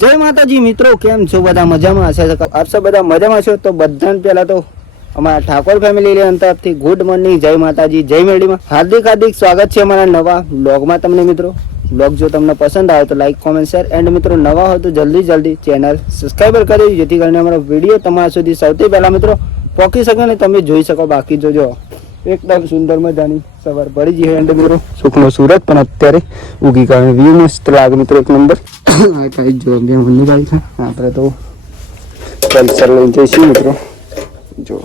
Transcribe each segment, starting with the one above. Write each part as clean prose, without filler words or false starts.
જય માતાજી મિત્રો, કેમ છો બધા? મજામાં હશે? આપ સબ બધા મજામાં છો? તો બધાને પહેલા તો અમારા ઠાકોર ફેમિલી તરફથી ગુડ મોર્નિંગ, જય માતાજી, જય મેરડીમાં હાર્દિક સ્વાગત છે અમારા નવા બ્લોગમાં. તમને મિત્રો બ્લોગ જો તમને પસંદ આવે તો લાઈક, કોમેન્ટ, શેર એન્ડ મિત્રો નવા હોય તો જલ્દી ચેનલ સબસ્ક્રાઈબર કરી, જેથી કરીને અમારો વિડીયો તમારા સુધી સૌથી પહેલા મિત્રો પહોંચી શકે ને તમે જોઈ શકો. બાકી જોજો એકદમ સુંદર મજાની સવાર પડી ગઈ એન્ડ મિત્રો સુખનો સુરત પણ અત્યારે ઉગી કારણે વ્યૂ મસ્ત લાગે મિત્રો, એક નંબર. આ કઈ જો બે મની ગાડી છે, આપણે તો પલ્સર લઈને જઈશું મિત્રો. જો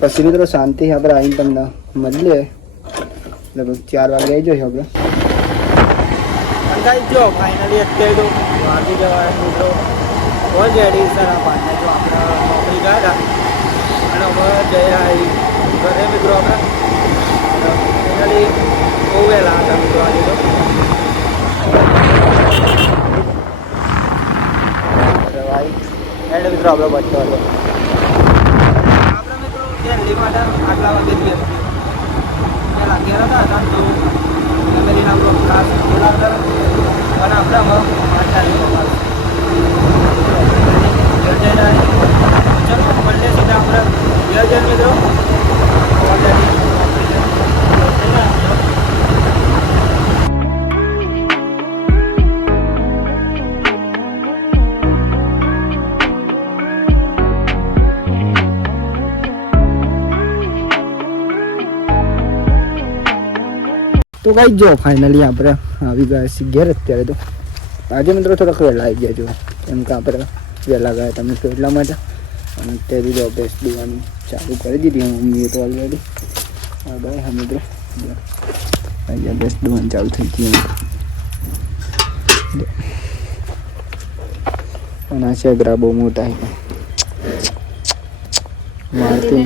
પછી મિત્રો શાંતિ આપણે આવીને તમને મળીએ, લગભગ 4 વાગે આવી જઈએ આપણે. જો ફાઇનલી અત્યારે તો વાગી જવાય મિત્રો ઓલરેડી સર આ પાંચને જો આપણે નોકરી ગયા હતા અને હવે જઈ આવી ઘરે મિત્રો. આપણે ફાઇનલી બહુ વહેલા હતા મિત્રો આજે તો. એન્ડ મિત્રો આપણે બચતો હતો આપણે મિત્રો દિલ્હી માટે આટલા વાગે જઈએ પહેલાં ઘેર હતા તો ફેમિલીના આપણો ખાસ બોલાવતા અને આપણે હવે ચાલી ઘેર જઈને ચલો મળીએ સીધા આપણે ઘેર જઈને મિત્રો. તો ગાઈ જો ફાઇનલી આપણે આવી ગયા છીએ ઘેર. અત્યારે તો આજે મિત્રો થોડાક વહેલા આવી ગયા જો, કેમ કે આપણે વહેલા ગયા તમે તો એટલા માટે. અને અત્યારે જો બેસ દુવાની ચાલુ કરી દીધી મમ્મીએ તો ઓલરેડી. હા ભાઈ, હા મિત્રો અહીંયા બેસ દુવાની ચાલુ થઈ ગઈ અને આ શેગરા બહુ મોટા છે મારતી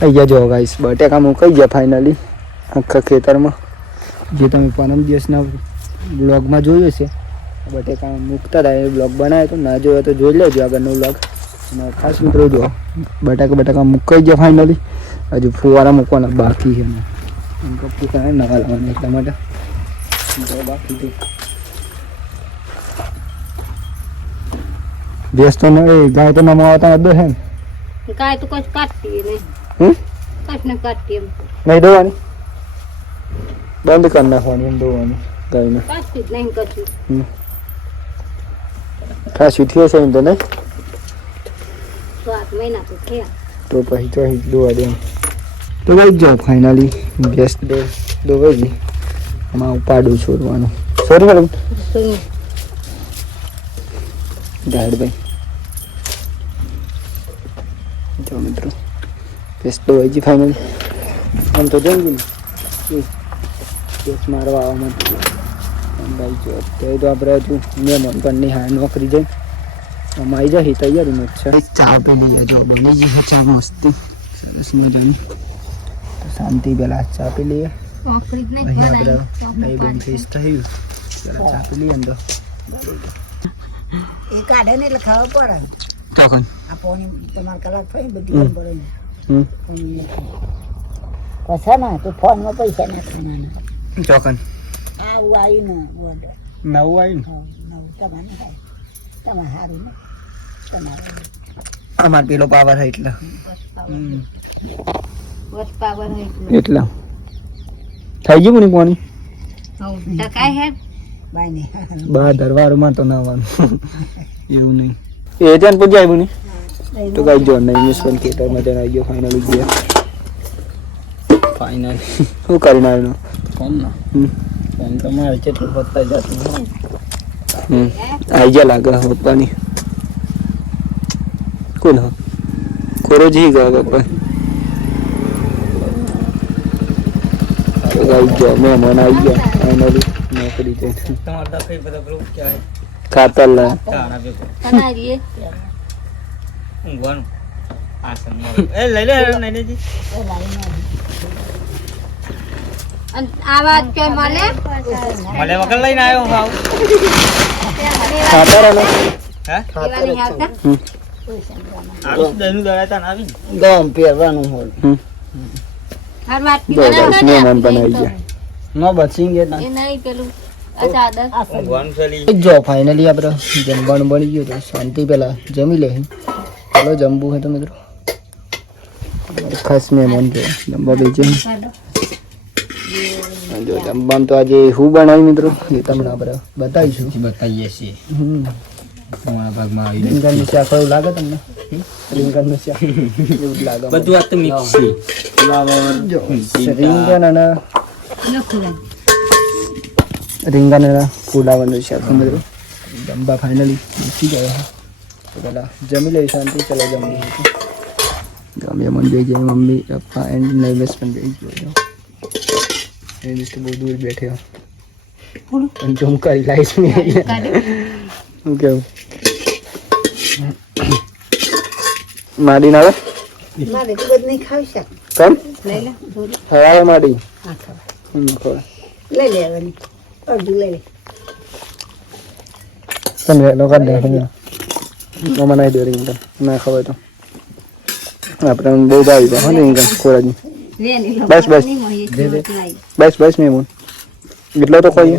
અહીંયા જો ગાઈસ બટેકા મુકાઈ ગયા ફાઇનલી આખા ખેતરમાં. જે તમે પરમ દિવસના બ્લોગમાં જોયું છે બટેકા મૂકતા હતા એ બ્લોગ બનાવ્યો તો, ના જોયો તો જોઈ લેજો આગળનો બ્લોગ. અને ખાસ મિત્રો જો બટાકા મુકાઈ ગયા ફાઇનલી. હજુ ફુવારા મૂકવાના બાકી છે એમ કપડું કાંઈ નવા લાવવાના એટલા માટે બાકી છે. ભેંસ તો નહીં, ગાય તો નમાવતા બધો છે ને. ગાય તો કશું કાઢતી નહીં, કશું ને કાઢતી એમ નહીં દોવાની, બંધ કરી નાખવાની એમ દોવાની ગાયને. કાઢતી જ નહીં કશું. ખાસું થયો છે એમ તો નહીં, 7 મહિના તો થયા તો પછી તો દોવા દે. તો ભાઈ જાઓ ફાઇનલી ભેંસ દોવાઈ ગઈ. આમાં ઉપાડું છોડવાનું સોરી મેડમ ગાઈડ ભાઈ. જો મિત્રો ભેંસ દોવાઈ ગઈ ફાઇનલી. આમ તો જઈ ગયું ભેંસ મારવા આવવા માટે. ભાઈ જો અત્યારે તો આપણે હજુ મહેમાન પણ નહીં હા નોકરી જઈ આમાં આવી જાય તૈયારીમાં જ છે. ચા પી લઈએ જો બની ગઈ ચા મસ્તી સરસ મજાની. તો શાંતિ પહેલાં ચા પી લઈએ, અહીં આપણે દહીં બેન ફેસ થયું પહેલાં ચા પી લઈએ ને તો એ કાઢે ને એટલે ખાવા પડે. ચોકન આ પોણી તમારે કલાક થઈ બધી પડે ને પછી ને તો ફોનમાં પૈસા નાખવાના. ચોકન આવું આવ્યું ને નવું આવ્યું ને નવું તમારે થાય તમારે સારું ને તમારે અમારે પેલો પાવર છે એટલે બસ પાવર હોય એટલા થઈ ગયું ને પાણી ટકાય હે બાય ને બહાર દરવારમાં તો નાવાનું એવું નહીં. એ ત્યાં પૂજા આવ્યું નહીં તો કઈ જો નહીં મિસવન ખેતર મજા આવી ગયો ફાઇનલી ગયા ફાઇનલ. શું કરીને આવ્યું ફોન ના ફોન તો મારે કેટલું પત્તા જતું આવી ગયા લાગે પપ્પાની. કોણ હા કોરો જી ગયા પપ્પા આવી ગયા મહેમાન આવી ગયા ફાઇનલી નોકરી જઈ. ખાતર લા બનાવીએ ઊંઘવાનું આસન એ લઈ લે નૈનેજી. અને આ વાત કે મને વગર લઈને આવ્યો ભાવ ખાતર હે દેવાની આવતા આવીશ દહીંનું દળાતા ના આવી ને. ગમ પહેરવાનું હોય હાર વાટકી બસ બનાવતા ને મહેમાન આપણે પણ આવી તો. ગયા નો બચી ગયા એ નહીં પેલું આ ચાદર ઊંઘવાનું છે લી. જો ફાઇનલી આપણે જમવાનું બની ગયું તો શાંતિ પહેલા જમી લે ચાલો જમવું હોય તો મિત્રો ખાસ મહેમાન કે જમવા બેસી જો જમવાનું તો આજે હું બનાવ્યું મિત્રો એ તમને આપણે બતાવીશું બતાવીએ છીએ હમ અમારા ભાગમાં આવી રીંગણનું શાક એવું લાગે તમને રીંગણનું શાક એવું જ લાગે મને. બધું આ તો મિક્સ છે ફ્લાવર જો રીંગણ અને નખુરા રીંગણ અને ફુલાવાનું શાક મિત્રો જમવા ફાઇનલી બેસી ગયા તો પહેલાં જમી લઈ શાંતિ ચલો જમી જમ્યા મને બે ગયા મમ્મી પપ્પા એન્ડ નૈવેશ પણ બે ગયો નૈવેશ તો બહુ દૂર બેઠ્યો પણ ઝૂમ કરી લાઈશ મેં શું કેવું માડી ના આવે મારે તો બધું નહીં ખાવી શાક કેમ લઈ લે થોડી હવા માડી હા ખાવા ખબર લઈ લેવાની અડધું લઈ લે તમે વેલો કરી દે મમ્મા નાઈ દે રીંગણ ના ખબર તો આપણે બહુ ભાવી પણ હા રીંગણ ખોરાકની વેની લો બસ, બસ. નહીં મોય દે, દે. નહીં બસ બસ મેમૂન એટલો તો ખોઈએ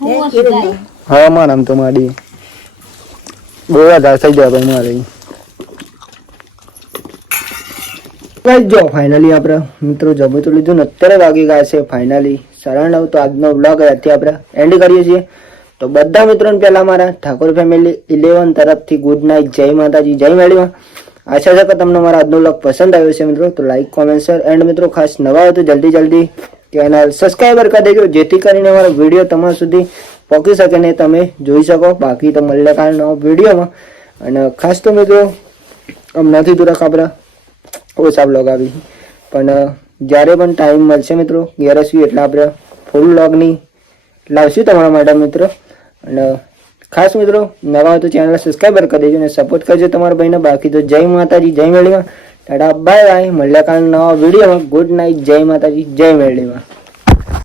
હું વસ્તુ હા માર આમ તો માડી બહુ વધારે થઈ જાય ભાઈ મારે ગાઈસ જો ફાઇનલી આપણે મિત્રો જમી તો લીધું ને અત્યારે વાગી ગયા છે ફાઇનલી 9:30 તો આજનો વ્લોગ અત્યારે આપણે એન્ડ કરીએ છીએ તો બધા મિત્રોને પહેલા મારા ઠાકોર ફેમિલી 11 તરફથી ગુડ નાઇટ જય માતાજી જય મેળીમાં આશા છે કે તમને મારા આજનો વ્લોગ પસંદ આવ્યો છે મિત્રો તો લાઈક કોમેન્ટ શેર એન્ડ મિત્રો ખાસ નવા હોય તો જલ્દી ચેનલ સબસ્ક્રાઈબર કરી દેજો જેથી કરીને મારો વિડીયો તમારા સુધી પહોંચી શકે ને તમે જોઈ શકો બાકી તો મળે કાલ નવો વિડીયોમાં અને ખાસ તો મિત્રો હમણાંથી થોડાક આપણા ઓછા બ્લોગ આવી પણ જ્યારે પણ ટાઈમ મળશે મિત્રો ગેરસવી એટલે આપણે ફૂલ બ્લોગની લાવશું તમારા માટે મિત્રો અને ખાસ મિત્રો નવા હોય તો ચેનલ સબસ્ક્રાઈબર કરી દેજો અને સપોર્ટ કરજો તમારા ભાઈને બાકી તો જય માતાજી જય મેળીમાં ટાટા બાય બાય મળ્યા કાલ નવા વિડીયોમાં ગુડ નાઇટ જય માતાજી જય મેળીમાં